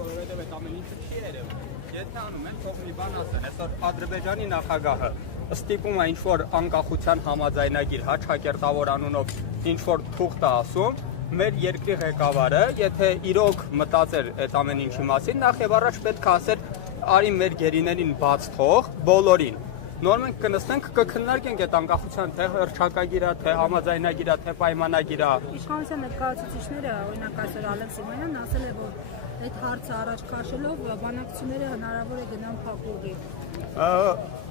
որովհետև այդ ամեն ինչը չի երևում։ Եթե անում են, թող մի բան ասեն, այսօր Ադրբեջանի նախագահը ստիպում է ինչ-որ անկախության համաձայնագիր, Չակերտավոր անունով ինչ-որ թուղթ է ասում, մեր երկրի ղեկավարը, եթե իրոք մտածեր այդ ամեն ինչի մասին, նախ եւ առաջ պետք է ասեր, արի մեր գերիներին բաց թող, բոլորին։ Նոր մենք կնստենք, կքննարկենք այդ անկախության թե հռչակագիրա, թե համաձայնագիրա, թե պայմանագիրա։ Իշխանության ներկայացուցիչները, օրինակ այսօր Ալեքս Սիմոնյանն ասել է, որ այդ հարցը առաջ քաշելով բանակցությունները հնարավոր է գնան փակուղի։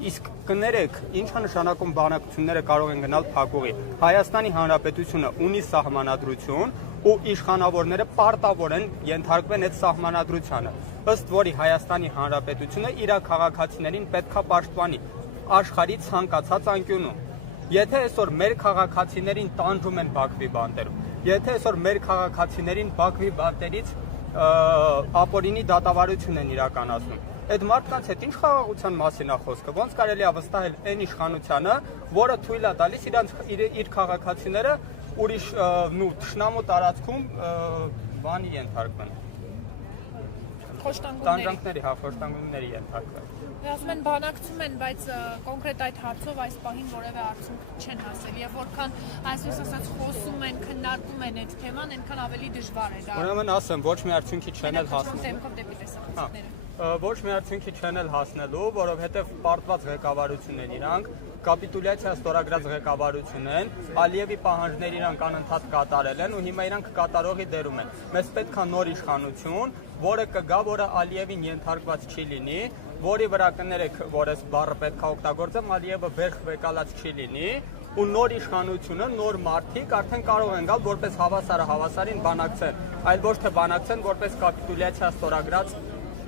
Իսկ կներեք, ինչ է նշանակում բանակցությունները կարող են գնալ փակուղի։ Հայաստանի Հանրապետությունը ունի սահմանադրություն ու իշխանավորները պարտավոր են ենթարկվեն այդ սահմանադրությանը։ Ըստ որի Հայաստանի Հանրապետությունը իր քաղաքացիներին պետքա պաշտպանի աշխարհի ցանկացած անկյունում։ Եթե այսօր մեր քաղաքացիներին տանջում են Բաքվի բանտերում, եթե այսօր մեր քաղաքացիներին Բաքվի բանտերից ապօրինի դատավարություն են իրականացնում, այդ մարդկանց հետ ինչ խաղաղության մասին է խոսքը, ոնց կարելի է վստահել այն իշխանությանը, որը թույլ է տալիս իր քաղաքացիները ուրիշ թշնամու տարածքում բանի ենթարկվեն։ Տանջանքների, խոշտանգումների ենթարկվեն։ Ասում են բանակցում են, բայց կոնկրետ այդ հարցով այս պահին որևէ արդյունք չեն հասել եւ որքան այսպես ասած խոսում են, քննարկում են այդ թեման, այնքան ավելի դժվար է դա։ Ուրեմն ասեմ, ոչ մի արդյունքի չեն էլ հասնելու։ Դեմքով դեպի տեսախոսները։ Ոչ մի արդյունքի չեն էլ հասնելու, որովհետև պարտված ղեկավարություն են իրանք, կապիտուլյացիա ստորագրած ղեկավարություն են, Ալիևի պահանջներ իրանք անընդհատ կատարել են ու հիմա իրանք կատարողի դերում են։ Մեզ պետք է նոր իշխանություն, որը կգա, որը Ալիևին ենթարկված չի լինի, որի վրա կներեք, որ այս բառը պետք է օգտագործեմ, Ալիևը վերջ վեկալած չի լինի, ու նոր իշխանությունը, նոր մարդիկ արդեն կարող են գալ որպես հավասարը հավասարին բանակցեն, այլ ոչ թե բանակցեն որպես կապիտուլյացիա ստորագրած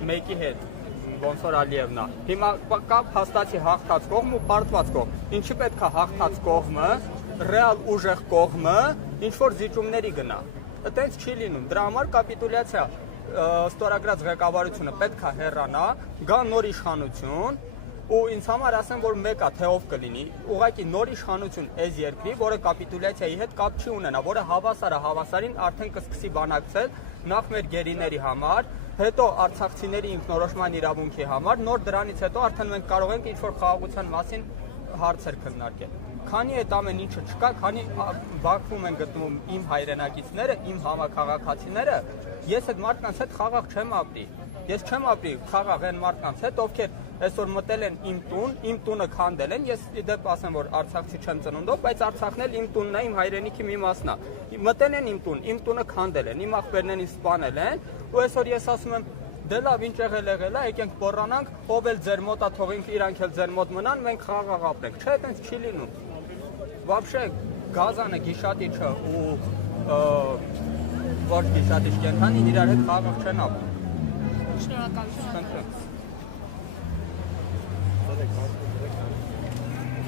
մեկի հետ, ոնց որ Ալիևն է։ Հիմա կա փաստացի հաղթած կողմ ու պարտված կողմ։ Ինչի պետք է հաղթած կողմը, ռեալ ուժեղ կողմը ինչ որ զիջումների գնա։ Այդպես չի լինում։ Դրա համար կապիտուլյացիա ստորագրած ղեկավարությունը պետք է հեռանա, գա նոր իշխանություն ու ինձ համար ասեմ, որ մեկա թե ով կլինի, ուղղակի նոր իշխանություն այս երկրի, որը կապիտուլյացիայի հետ կապ չի ունենա, որը հավասարը հավասարին արդեն կսկսի բանակցել նախ մեր գերիների համար, հետո արցախցիների ինքնորոշման իրավունքի համար, նոր դրանից հետո արդեն մենք կարող ենք ինչ-որ խաղաղության մասին հարցեր քննարկել։ Քանի այդ ամեն ինչը չկա, քանի Բաքվում են գտնվում իմ հայրենակիցները, իմ համաքաղաքացիները, ես այդ մարդկանց հետ խաղաղ չեմ ապրի։ Ես չեմ ապրի խաղաղ այն մարդկանց հետ, ովքեր այսօր մտել են իմ տունը քանդել են, ես իդեպ ասեմ, որ արցախցի չեմ ծնունդով, բայց Արցախն էլ իմ տունն է, իմ հայրենիքի մի մասն է։ Մտել են իմ տունը քանդել են, իմ աղբերներին սպանել են, ու այսօր ես ասում եմ, դե լավ, ինչ եղել է, եկենք մոռանանք, ով էլ ձեր մոտ է, թողենք իրանք էլ ձեր մոտ մնան, մենք խաղաղ ապրենք։ Չէ, այդպես չի լինում։ Вообще Գազանը, Գիշատիչը ու ոչ Գիշատիչ կենթանին իրար հետ խաղաղ չեն ապրում։ Շնորհակալություն։